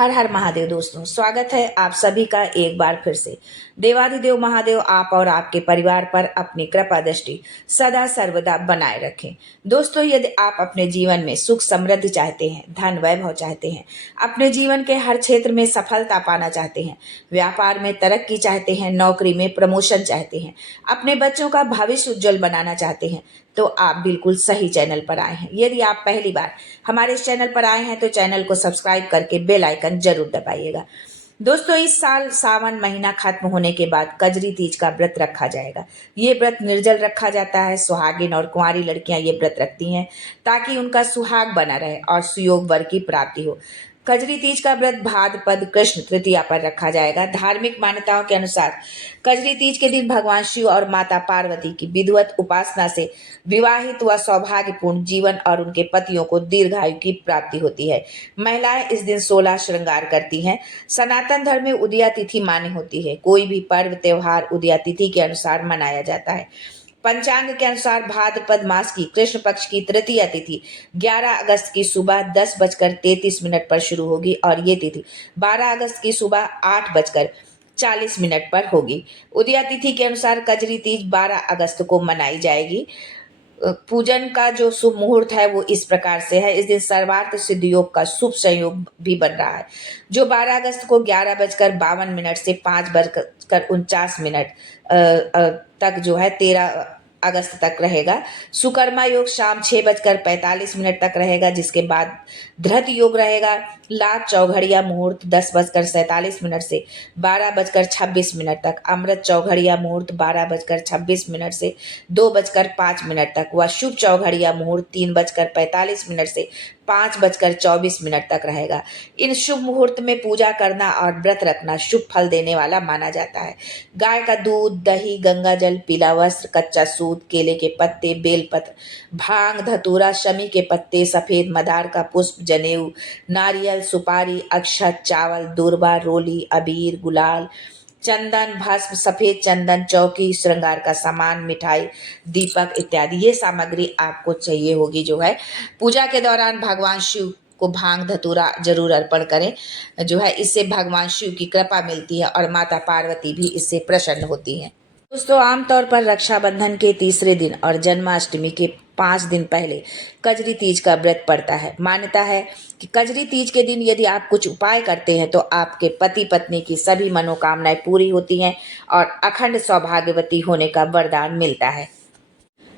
हर हर महादेव। दोस्तों, स्वागत है आप सभी का एक बार फिर से। देवाधिदेव महादेव आप और आपके परिवार पर अपनी कृपा दृष्टि सदा सर्वदा बनाए रखें। दोस्तों, यदि आप अपने जीवन में सुख समृद्धि चाहते हैं, धन वैभव चाहते हैं, अपने जीवन के हर क्षेत्र में सफलता पाना चाहते हैं, व्यापार में तरक्की चाहते हैं, नौकरी में प्रमोशन चाहते हैं, अपने बच्चों का भविष्य उज्जवल बनाना चाहते हैं, तो आप बिल्कुल सही चैनल पर आए हैं। यदि आप पहली बार हमारे इस चैनल पर आए हैं तो चैनल को सब्सक्राइब करके बेल आइकन जरूर दबाइएगा। दोस्तों, इस साल सावन महीना खत्म होने के बाद कजरी तीज का व्रत रखा जाएगा। ये व्रत निर्जल रखा जाता है। सुहागिन और कुंवारी लड़कियां ये व्रत रखती हैं ताकि उनका सुहाग बना रहे और सुयोग वर की प्राप्ति हो। कजरी तीज का व्रत भाद्रपद कृष्ण तृतीया पर रखा जाएगा। धार्मिक मान्यताओं के अनुसार कजरी तीज के दिन भगवान शिव और माता पार्वती की विधिवत उपासना से विवाहित व सौभाग्यपूर्ण जीवन और उनके पतियों को दीर्घायु की प्राप्ति होती है। महिलाएं इस दिन 16 श्रृंगार करती हैं। सनातन धर्म में उदया तिथि मान्य होती है। कोई भी पर्व त्योहार उदया तिथि के अनुसार मनाया जाता है। पंचांग के अनुसार भाद्रपद मास की कृष्ण पक्ष की तृतीया तिथि 11 अगस्त की सुबह 10:33 पर शुरू होगी और ये तिथि 12 अगस्त की सुबह 8:40 पर होगी। उदया तिथि के अनुसार कजरी तीज 12 अगस्त को मनाई जाएगी। पूजन का जो शुभ मुहूर्त है वो इस प्रकार से है। इस दिन सर्वार्थ सिद्ध योग का शुभ संयोग भी बन रहा है, जो 12 अगस्त को 11:52 से 5:49 तक जो है 13 अगस्त तक रहेगा। सुकर्मा योग शाम 6:45 तक रहेगा, जिसके बाद धृत योग रहेगा। लाभ चौघड़िया मुहूर्त 10:47 से 12:26 तक। अमृत चौघड़िया मुहूर्त 12:26 से 2:05 तक व शुभ चौघड़िया मुहूर्त 3:45 से 5:24 तक रहेगा। इन शुभ मुहूर्त में पूजा करना और व्रत रखना शुभ फल देने वाला माना जाता है। गाय का दूध, दही, गंगा जल, पीला वस्त्र, कच्चा सूत, केले के पत्ते, बेलपत्र, भांग, धतूरा, शमी के पत्ते, सफेद मदार का पुष्प, जनेऊ, नारियल, सुपारी, अक्षत, चावल, दूर्बा, रोली, अबीर, गुलाल, चंदन, भस्म, सफेद चंदन, चौकी, श्रृंगार का सामान, मिठाई, दीपक इत्यादि ये सामग्री आपको चाहिए होगी। जो है पूजा के दौरान भगवान शिव को भांग धतूरा जरूर अर्पण करें। जो है इससे भगवान शिव की कृपा मिलती है और माता पार्वती भी इससे प्रसन्न होती हैं। दोस्तों, आमतौर पर रक्षाबंधन के तीसरे दिन और जन्माष्टमी के 5 दिन पहले कजरी तीज का व्रत पड़ता है। मान्यता है कि कजरी तीज के दिन यदि आप कुछ उपाय करते हैं तो आपके पति पत्नी की सभी मनोकामनाएं पूरी होती हैं और अखंड सौभाग्यवती होने का वरदान मिलता है।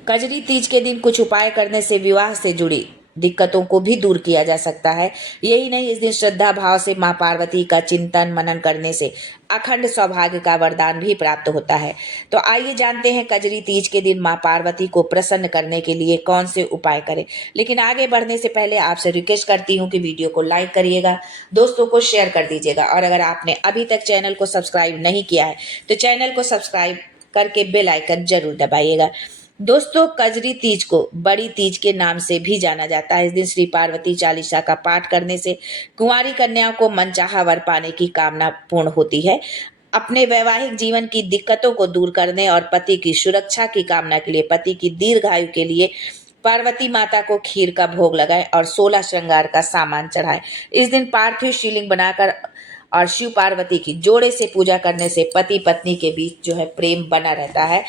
कजरी तीज के दिन कुछ उपाय करने से विवाह से जुड़ी दिक्कतों को भी दूर किया जा सकता है। यही नहीं, इस दिन श्रद्धा भाव से मां पार्वती का चिंतन मनन करने से अखंड सौभाग्य का वरदान भी प्राप्त होता है। तो आइए जानते हैं कजरी तीज के दिन मां पार्वती को प्रसन्न करने के लिए कौन से उपाय करें। लेकिन आगे बढ़ने से पहले आपसे रिक्वेस्ट करती हूँ कि वीडियो को लाइक करिएगा, दोस्तों को शेयर कर दीजिएगा और अगर आपने अभी तक चैनल को सब्सक्राइब नहीं किया है तो चैनल को सब्सक्राइब करके बेल आइकन जरूर दबाइएगा। दोस्तों, कजरी तीज को बड़ी तीज के नाम से भी जाना जाता है। इस दिन श्री पार्वती चालीसा का पाठ करने से कुंवारी कन्याओं को मनचाहा वर पाने की कामना पूर्ण होती है। अपने वैवाहिक जीवन की दिक्कतों को दूर करने और पति की सुरक्षा की कामना के लिए, पति की दीर्घायु के लिए पार्वती माता को खीर का भोग लगाएं और 16 श्रृंगार का सामान चढ़ाएं। इस दिन पार्थिव शिवलिंग बनाकर और शिव पार्वती की जोड़े से पूजा करने से पति पत्नी के बीच जो है प्रेम बना रहता है।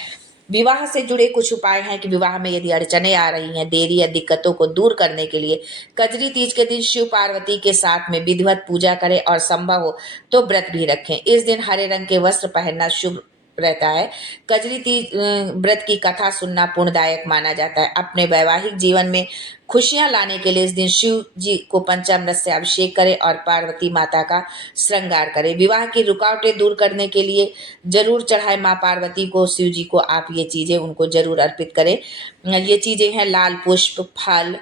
विवाह से जुड़े कुछ उपाय हैं कि विवाह में यदि अड़चने आ रही हैं, देरी या दिक्कतों को दूर करने के लिए कजरी तीज के दिन शिव पार्वती के साथ में विधिवत पूजा करें और संभव हो तो व्रत भी रखें। इस दिन हरे रंग के वस्त्र पहनना शुभ रहता है। कजरी तीज व्रत की कथा सुनना पुण्यदायक माना जाता है। अपने वैवाहिक जीवन में खुशियां लाने के लिए इस दिन शिव जी को पंचामृत से अभिषेक करें और पार्वती माता का श्रृंगार करें। विवाह की रुकावटें दूर करने के लिए जरूर चढ़ाए माँ पार्वती को, शिव जी को आप ये चीजें उनको जरूर अर्पित करें। ये चीजें हैं लाल पुष्प, फल,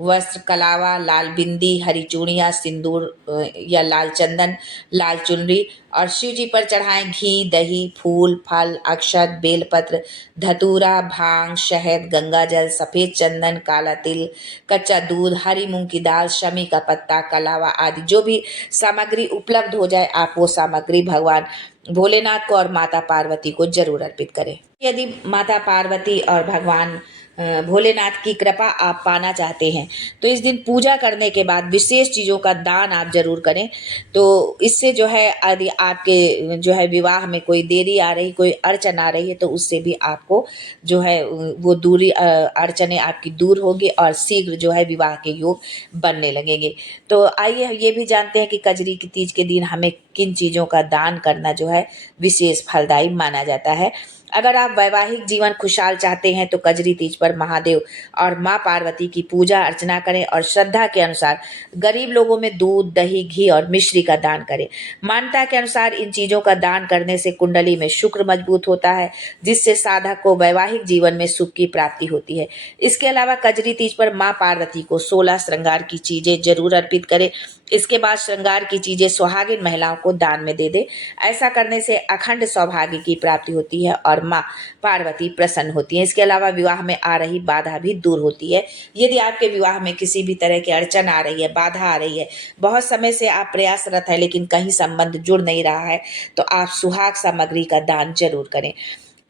वस्त्र, कलावा, लाल बिंदी, हरी चूड़ियाँ, सिंदूर या लाल चंदन, लाल चुनरी और शिव जी पर चढ़ाएं घी, दही, फूल, फल, अक्षत, बेलपत्र, धतूरा, भांग, शहद, गंगाजल, सफेद चंदन, काला तिल, कच्चा दूध, हरी मूंग की दाल, शमी का पत्ता, कलावा आदि जो भी सामग्री उपलब्ध हो जाए आप वो सामग्री भगवान भोलेनाथ को और माता पार्वती को जरूर अर्पित करें। यदि माता पार्वती और भगवान भोलेनाथ की कृपा आप पाना चाहते हैं तो इस दिन पूजा करने के बाद विशेष चीज़ों का दान आप जरूर करें। तो इससे जो है यदि आपके जो है विवाह में कोई देरी आ रही, कोई अड़चन आ रही है तो उससे भी आपको जो है वो दूरी अड़चनें आपकी दूर होगी और शीघ्र जो है विवाह के योग बनने लगेंगे। तो आइए ये भी जानते हैं कि कजरी की तीज के दिन हमें किन चीज़ों का दान करना जो है विशेष फलदायी माना जाता है। अगर आप वैवाहिक जीवन खुशहाल चाहते हैं तो कजरी तीज पर महादेव और माँ पार्वती की पूजा अर्चना करें और श्रद्धा के अनुसार गरीब लोगों में दूध, दही, घी और मिश्री का दान करें। मान्यता के अनुसार इन चीजों का दान करने से कुंडली में शुक्र मजबूत होता है, जिससे साधक को वैवाहिक जीवन में सुख की प्राप्ति होती है। इसके अलावा कजरी तीज पर माँ पार्वती को 16 श्रृंगार की चीजें जरूर अर्पित करें। इसके बाद श्रृंगार की चीजें सुहागिन महिलाओं को दान में दे दे। ऐसा करने से अखंड सौभाग्य की प्राप्ति होती है और माँ पार्वती प्रसन्न होती है। इसके अलावा विवाह में आ रही बाधा भी दूर होती है। यदि आपके विवाह में किसी भी तरह की अड़चन आ रही है, बाधा आ रही है, बहुत समय से आप प्रयासरत है लेकिन कहीं संबंध जुड़ नहीं रहा है, तो आप सुहाग सामग्री का दान जरूर करें।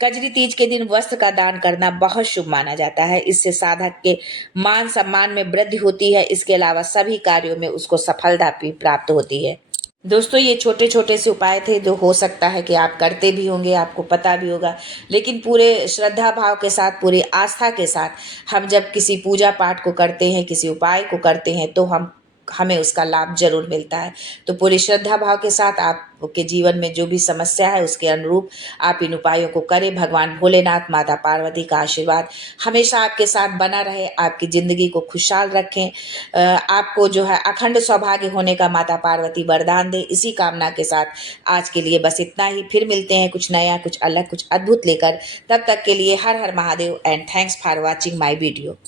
कजरी तीज के दिन वस्त्र का दान करना बहुत शुभ माना जाता है। इससे साधक के मान सम्मान में वृद्धि होती है। इसके अलावा सभी कार्यों में उसको सफलता भी प्राप्त होती है। दोस्तों, ये छोटे छोटे से उपाय थे जो हो सकता है कि आप करते भी होंगे, आपको पता भी होगा, लेकिन पूरे श्रद्धा भाव के साथ, पूरी आस्था के साथ हम जब किसी पूजा पाठ को करते हैं, किसी उपाय को करते हैं तो हमें उसका लाभ जरूर मिलता है। तो पूरी श्रद्धा भाव के साथ आपके जीवन में जो भी समस्या है उसके अनुरूप आप इन उपायों को करें। भगवान भोलेनाथ, माता पार्वती का आशीर्वाद हमेशा आपके साथ बना रहे, आपकी जिंदगी को खुशहाल रखें, आपको जो है अखंड सौभाग्य होने का माता पार्वती वरदान दे। इसी कामना के साथ आज के लिए बस इतना ही। फिर मिलते हैं कुछ नया, कुछ अलग, कुछ अद्भुत लेकर। तब तक के लिए हर हर Mahadev and thanks for watching my video.